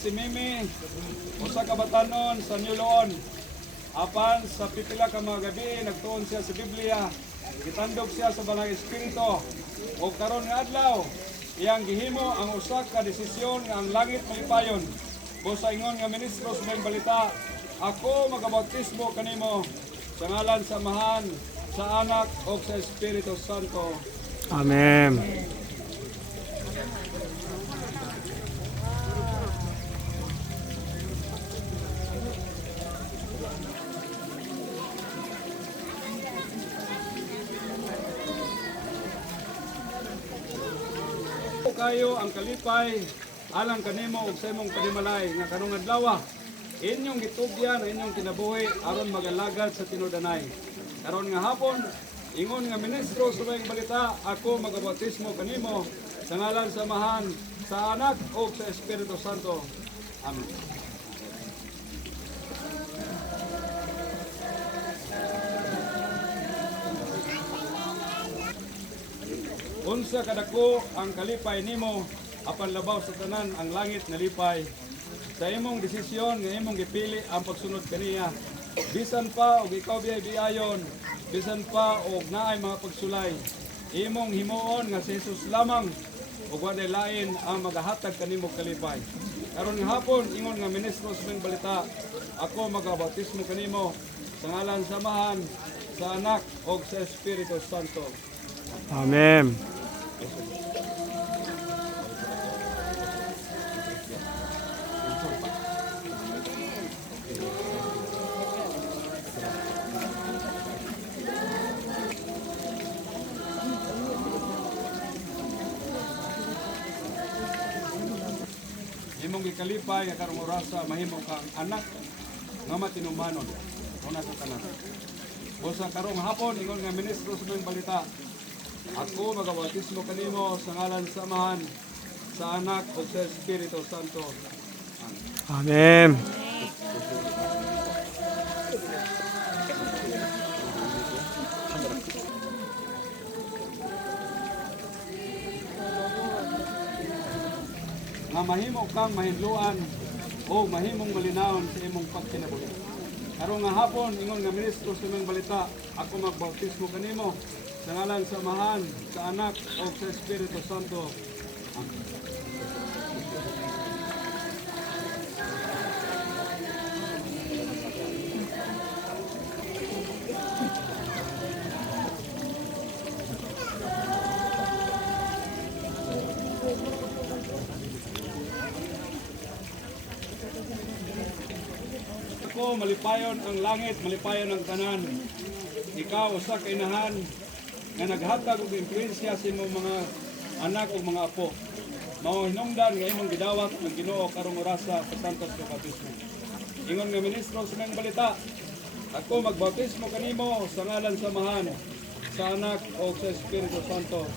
Si Mimi, usa ka batanon sa Niuloon. Apan sa pipila ka mga gabi, nagtuon siya sa Biblia. Gitandog siya sa Banal Espiritu. O karon nga adlaw, iyang gihimo ang usa ka desisyon nga ang langit malipayon. Busa ingon nga ministro sa mga balita, ako magabautismo kanimo sa ngalan sa Amahan, sa Anak o sa Espiritu Santo. Amen. Kayo ang kalipay alang kanimo ug sa imong panimalay nga karong adlaw inyong gitugyan ang inyong kinabuhi aron magalagad sa tinud-anay. Karon nga hapon ingon nga ministro sa mga balita, ako magabautismo kanimo sa ngalan sa Amahan, sa Anak ug sa Espiritu Santo. Amen. Unsa kadako ang kalipay nimo apan labaw sa tanan ang langit nalipay. Sa imong desisyon nga imong gipili ang pagsunod kaniya. Bisan pa og ikaw biyayon, bisan pa og naay mga pagsulay. Imong himuon nga si Jesus lamang ug walay lain ang magahatag kanimo kalipay. Karon nga hapon ingon nga ministro sa mga balita, ako magabautismo kanimo sa ngalan sa Amahan, sa Anak ug sa Espiritu Santo. Amen. Imong gikalipay nga karong orasa mahimo kang anak nga matinumanon una sa tanan. Busa karong hapon ingon nga ministro sa mga balita, ako magabautismo kanimo sa ngalan sa Amahan, sa Anak ug sa Espiritu Santo. Amen. Nga mahimo kang mahinluan o mahimong malinawon sa imong pagkinabuhi. Karong nga hapon ingon nga ministro sa mga balita, ako magbautismo kanimo sa ngalan sa Amahan, sa Anak o sa Espiritu Santo. Amen. Ako malipayon ang langit, malipayon ang tanan. Ikaw usa ka inahan nga naghatag og impluwensya sa imong mga anak ug mga apo. Mao hinungdan nga imong gidawat ang Ginoo karong orasa sa Santos nga bautismo. Ingon nga ministro sa mga balita, ako magbautismo kanimo sa ngalan sa Amahan, sa Anak ug sa Espiritu Santo.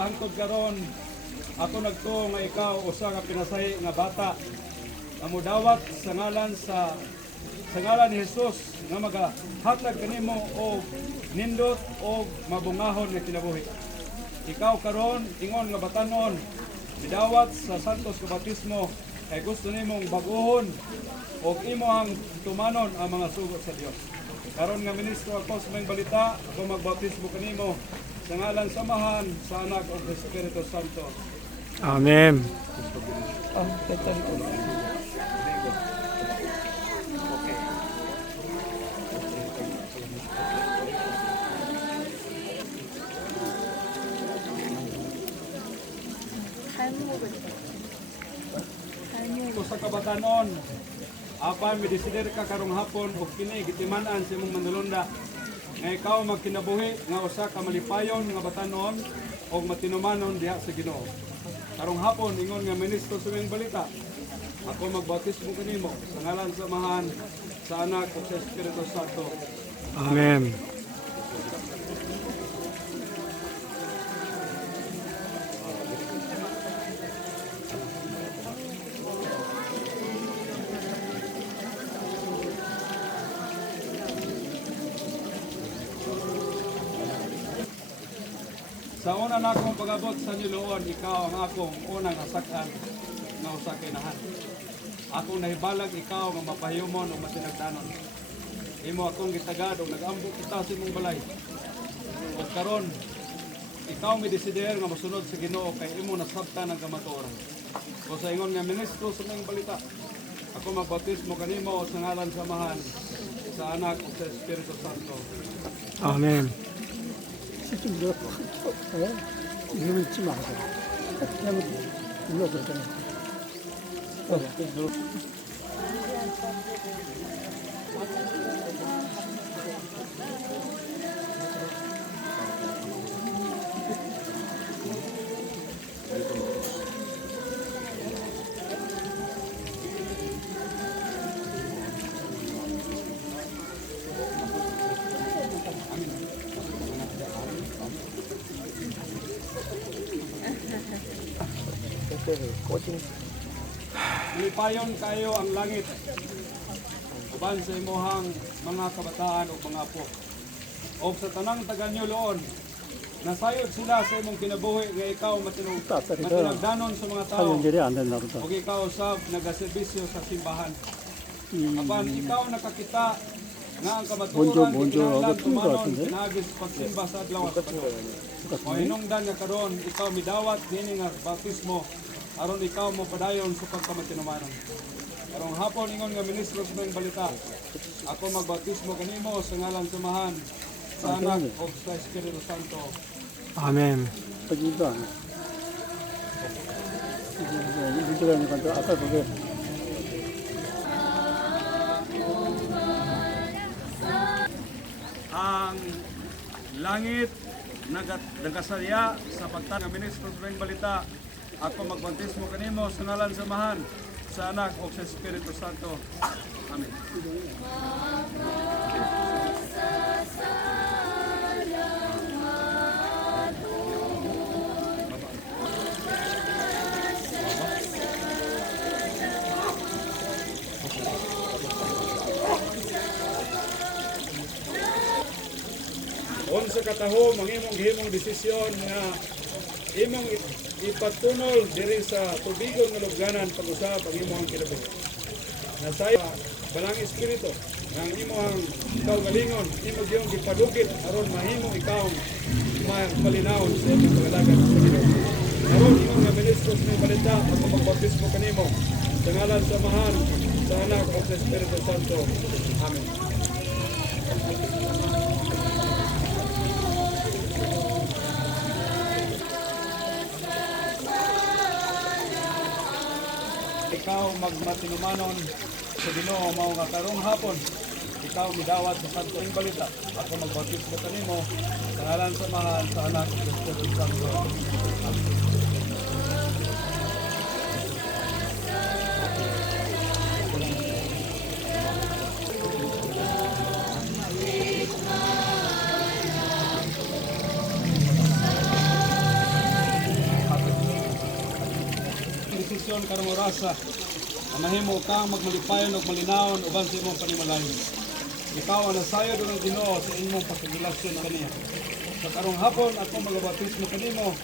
Hangtod karon ako nagtuo nga ikaw usa nga pinasay nga bata nga modawat sa ngalan ni Jesus nga magahatag kanimo og nindot og mabungahon nga kinabuhi. Ikaw karon ingon nga batanon midawat sa Santos nga bautismo kay gusto nimong baguhon og imong tumanon ang mga sugo sa Dios. Karon nga ministro ako sa mga balita, ako magbautismo kanimo sa ngalan sa Amahan, sa Anak ug sa Espiritu Santo. Amen. Ito sa kabatanon, apan midesider ka karong hapon og kini gitiman-an sa imong manulunda nga ikaw magkinabuhi nga usa ka malipayon nga batanon og matinumanon diha sa Ginoo. Karong hapon ingon nga ministro sa mga balita, Ako magbautismo kanimo sa ngalan sa Amahan, sa Anak ug sa Espiritu Santo. Amen. Sa una na akong pag-abot sa Niloon, ikaw ang akong unang nasaktan nga usa kay nahan. Akong nahibalag ikaw nga mapahiyumon o matinagdanon. Imo akong gitagad o nag-ambok kita sa imong balay. O karon, ikaw may desider nga masunod sa Ginoo kay imo nasabtan ang kamatuoran. O sa ingon nga ministro sa mga balita, ako magbautismo kanimo sa ngalan sa Amahan, sa Anak ug sa Espiritu Santo. Amen. 좀 넣고 이름을 잊지 마세요. 그러면 눌러줬잖아요. 꼬진 Lipayon kayo ang langit. Uban sa imuhang mga kabataan o mga apo. O sa tanang taga-Niloon, nasayod sila sa imong kinabuhi nga ikaw matinagdanon sa mga tao. 연결이 안 됐나 보다. O ikaw sab nagaserbisyo sa simbahan. Apan ikaw nakakita nga ang kamatuoran 먼저 하고 뜬것 tumanon 같은데? pinagis pagsimba sa adlaw sa Pasko. O hinungdan nga karon ikaw midawat kini nga bautismo aron ikaw mo padayon sa pagkamatinumanon. Karong hapon ingon nga ministro sa mga balita. Ako magbautismo kanimo sa ngalan sa Amahan, sa Anak ug sa Espiritu Santo. Amen. 거짓도 안 해. 문제라니까 아까 그게 Ang langit nagasalya sa pagtan ng ministro sa mga balita. Ako magbautismo kanimo sa ngalan sa Amahan, sa Anak ug sa Espiritu Santo. Amen. Sa kataho, mangimong gihimong desisyon nga imong ipatunol diri sa tubigon nga lubganan pag-usab ang imong kinabuhi. Nasaya balang espiritu nga ang imong kaugalingon imo gyud gipadugit aron mahimo ikaw malinawon sa imong pagalagan sa Ginoo. Aron imong nga ministro sa imong balita ako magbautismo kanimo sa ngalan sa Amahan, sa Anak ug sa Espiritu Santo. Amen. Ikaw magmatinumanon sa Ginoo mao nga karong hapon ikaw midawat sa santong balita. Ako magbautismo kanimo sa ngalan sa Amahan, sa Anak ug sa Espiritu Santo. Desisyon karong orasa na mahimo kang magmalipayon ug malinawon uban sa imong panimalayon. Ikaw ang nasayod ng Ginoo sa imong pagrelasyon kaniya. Sa karong hapon ako magabautismo kanimo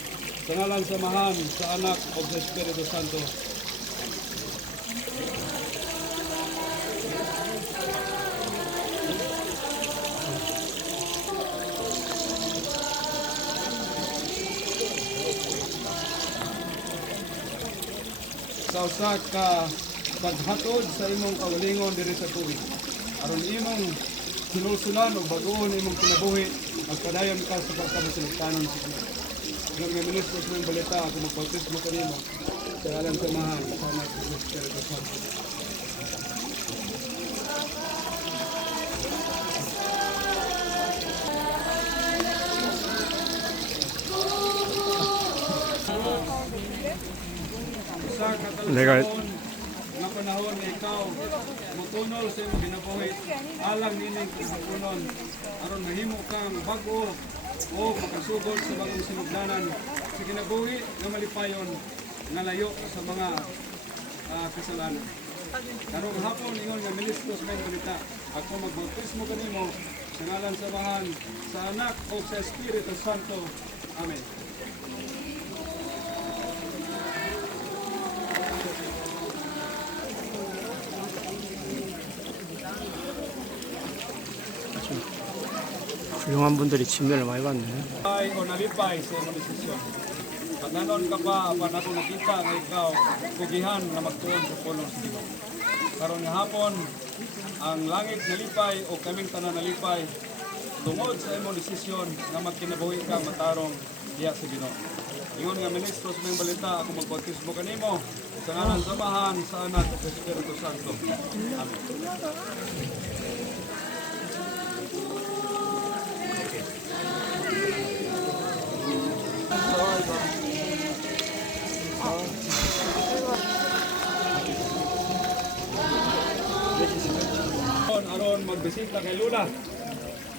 sa ngalan sa Amahan, sa Anak ug sa Espiritu Santo. Sa usa ka paghatod sa imong kaugalingon diri sa tuig. Aron imong sinulsulan o bagoon imong kinabuhi magpadayon ka sa pagkamasinagtanon sa Ginoo. Ang mga ministro sa mga balita ako magbautismo kanimo sa ngalan sa Amahan, sa Anak ug sa Espiritu Santo. Sa 내가 katalasaon panahon nga ikaw mutunol sa imong ginabuhi alang nining kasukunon aron mahimo kang bag-o o makasugod sa bagong sinugdanan sa kinabuhi nga malipayon nga layo sa mga kasalanan. Karong hapon ingon nga ministros may balita ako magbautismo kanimo sa ngalan sa Amahan, sa Anak o sa Espiritu Santo. Amen. 훌륭한 분들이 침례를 많이 받네. Ay o nalipay sa imong desisyon. Pag nanon ka pa, apan ako nakita nga ikaw, pugihan na magtuon sa pulong sa Ginoo. Karon nga hapon, ang langit nalipay o kaming tanan nalipay, tungod sa imong desisyon nga magkinabuhi ka matarong diya sa Ginoo. Ingon nga ministros may balita, ako magbautismo kanimo sa ngalan sa Amahan, sa Anak o sa Espiritu Santo. Amen. Aron magbisita kay Lula.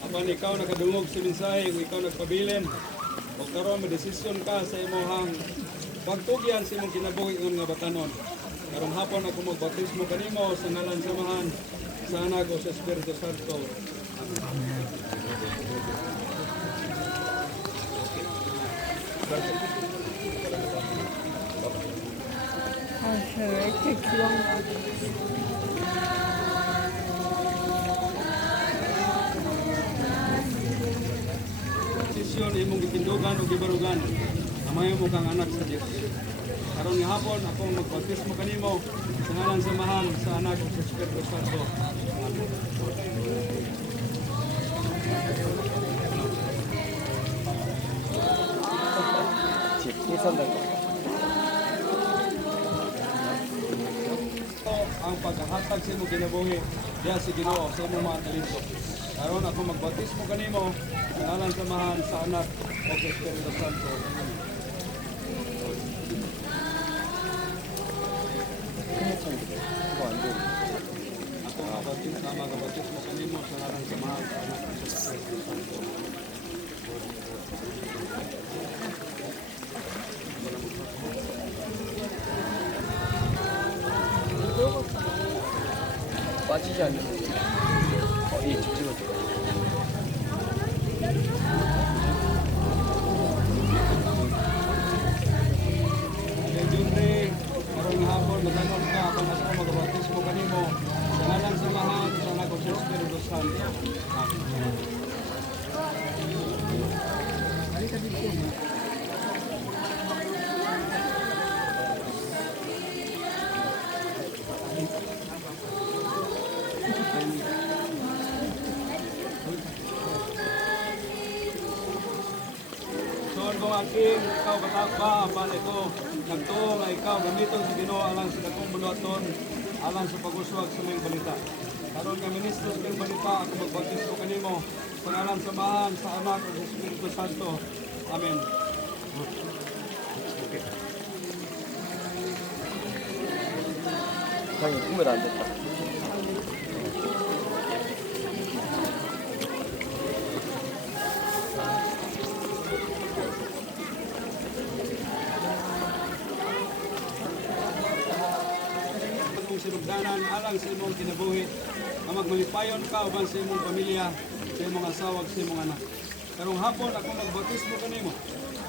Apan ikaw nakadungog sa mensahe, kung ikaw nagpabilin, o karon madesisyon ka sa imong pagtugyan sa imong kinabuhi nga batanon. Karong hapon ako magbautismo kanimo sa ngalan sa Amahan, sa Anak o sa Espiritu Santo. 왜 이렇게 귀여운가? Desisyon imong gitindugan o gibarugan, amayo mo kang anak sa Dios. Karon nga hapon ako magbautismo kanimo sa ngalan sa Amahan, sa Anak o sa Espiritu Santo. Amen. Ito ang paghahatag sa imong kinabuhi diya sa Ginoo sa imong mga talento. Karon ako magbautismo kanimo sa ngalan sa Amahan, sa Anak o sa Espiritu Santo. Amen. Ako magbautismo kanimo sa ngalan sa Amahan, sa Anak o sa Espiritu Santo. 빠지지 않는 이 찍어줘. Jumre, karong hapon maganon ka kung ako magbautismo kanimo sa ngalan sa Amahan, sa Anak o sa Espiritu Santo. Amen. Son kong aking ikaw katapa, apan ito, nagtuo nga ikaw gamiton sa Ginoo alang sa dakong bunuaton, alang sa pag-uswag sa mga balita. Karon nga ministro sa mga balita, ako magbautismo kanimo sa ngalan sa Amahan, sa Anak o sa Espiritu Santo. Amen. 형이 꿈을 안 됐다. Itong sinugdanan alang sa imong kinabuhi, nga magmalipayon ka uban sa imong pamilya, sa imong asawa, sa imong anak. Karong hapon ako magbautismo kanimo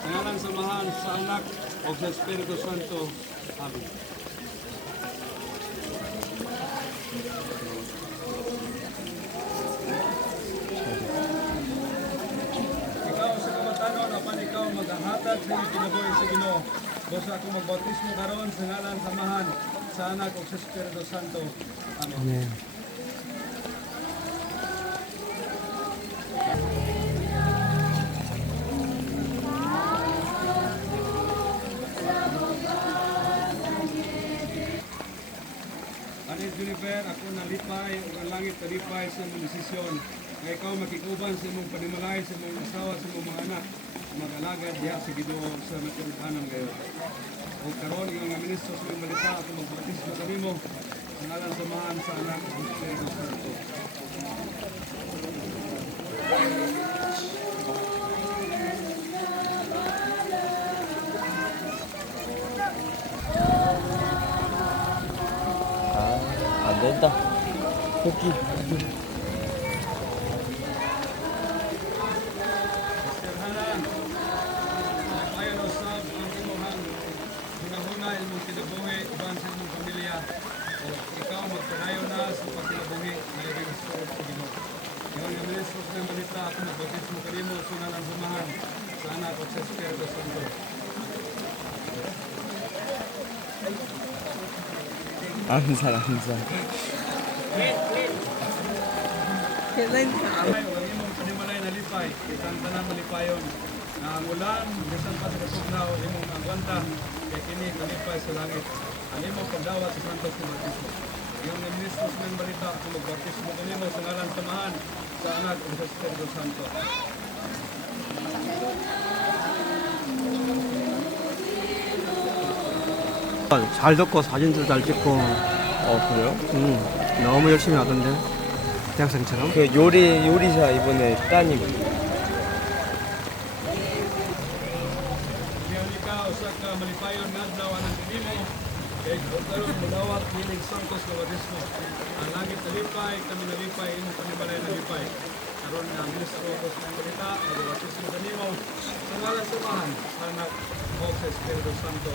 sa ngalan sa Amahan, sa Anak o sa Espiritu Santo. Amen. Ikaw sa kamatanon, apan ikaw maghahatag sa iyong kinabuhi sa Ginoo. Basta ako magbautismo karon sa ngalan sa Amahan, sa Anak o sa Espiritu Santo. Amen. 아멘. Anin Juniper, ako nalipay o ang langit nalipay sa imong desisyon. Nga ikaw makikuban sa imong panimalay, sa imong asawa, sa imong mga anak, mag-alagad diha sa Ginoo sa matulutanan kayo. O karon nga ministro sa imong balita, ako magbautismo kanimo Sa ngalan samahan sa anak ng Espiritu Santo. 아, 안 된다. 토끼. Mr. Hanan, nagpayan usab ang imuhang hunahuna imong kinabuhi uban sa imong pamilya o ikaw magpadayon na sa pagkinabuhi na ibig sa Ginoo. Ingon nga ministro ng balita ako magbautismo kanimo sa ngalan samahan sa anak at sa Espiritu Santo. 암살, 암살. Amay, ang imong panimalay na lipay, itang tanan malipayon. Na ang ulan, bisan pa sa kasugnaw, imong agwanta, kay kini kalipay sa langit. Ang imong pagdawat sa Santos ng Bautismo. Yung ministro ng balita ako magbautismo kanimo sa ngalan samahan sa anak at sa Espiritu Santo. 잘 듣고 사진도 잘 찍고, 그래요? 너무 열심히 하던데. 대학생처럼. 그 요리사 이번에 따님. Ngayon ikaw sa ka malipayon nga adlaw anang kanimo kay karon modawat nining Santos nga Bautismo. Ang langit nalipay, kami nalipay, imong panimalay nalipay. Karon nga ministro ko sa balita, magbautismo kanimo sa ngalan samahan sa anak o sa Espiritu Santo.